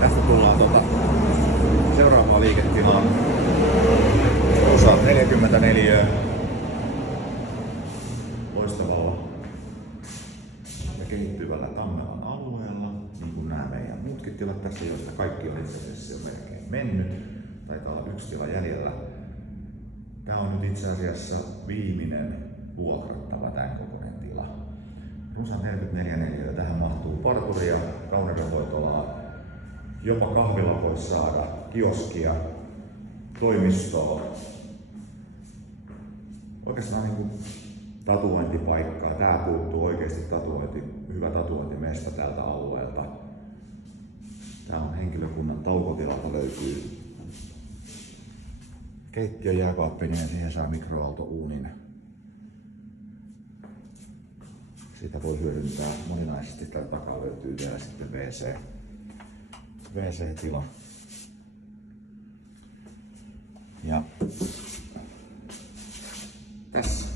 Tästä tullaan seuraavaan liiketilaan. Osa 44 loistavalla ja kehittyvällä Tammelan alueella, niin kuin nämä meidän muutkin tilat tässä, joista kaikki on itse asiassa jo melkein mennyt. Taitaa olla yksi tila jäljellä. Tämä on nyt itse asiassa viimeinen vuokrattava tämän kokoinen tila. Runsaan 44 neliötä. Tähän mahtuu parturia, kauneudenhoitolaa, jopa kahvila voi saada, kioskia, toimistoa. Oikeastaan niin kuin tatuointipaikkaa. Tää puuttuu oikeasti hyvä tatuointimesta tältä alueelta. Tää on henkilökunnan taukotilalta löytyy keittiö, jääkaappinen ja siihen saa mikroaaltouunin. Sitä voi hyödyntää moninaisesti. Täällä takaa löytyy vielä sitten WC-tila. Ja tässä.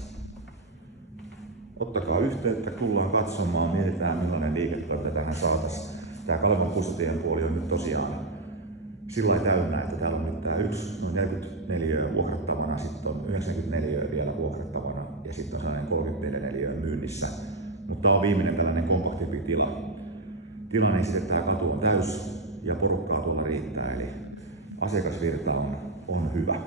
Ottakaa yhteyttä, tullaan katsomaan, mietitään millainen liiketoiminta tänne saataisiin. Tää Kalevan Kustien puoli on nyt tosiaan sillä täynnä, että täällä on nyt tää yksi noin 44 vuokrattavana, sitten on 94 vielä vuokrattavana ja sitten on sellainen 34 myynnissä. Mutta tää on viimeinen tällainen kompaktimpi tila, niin sitten tää katu on täys ja porukkaa tuolla riittää, eli asiakasvirta on hyvä.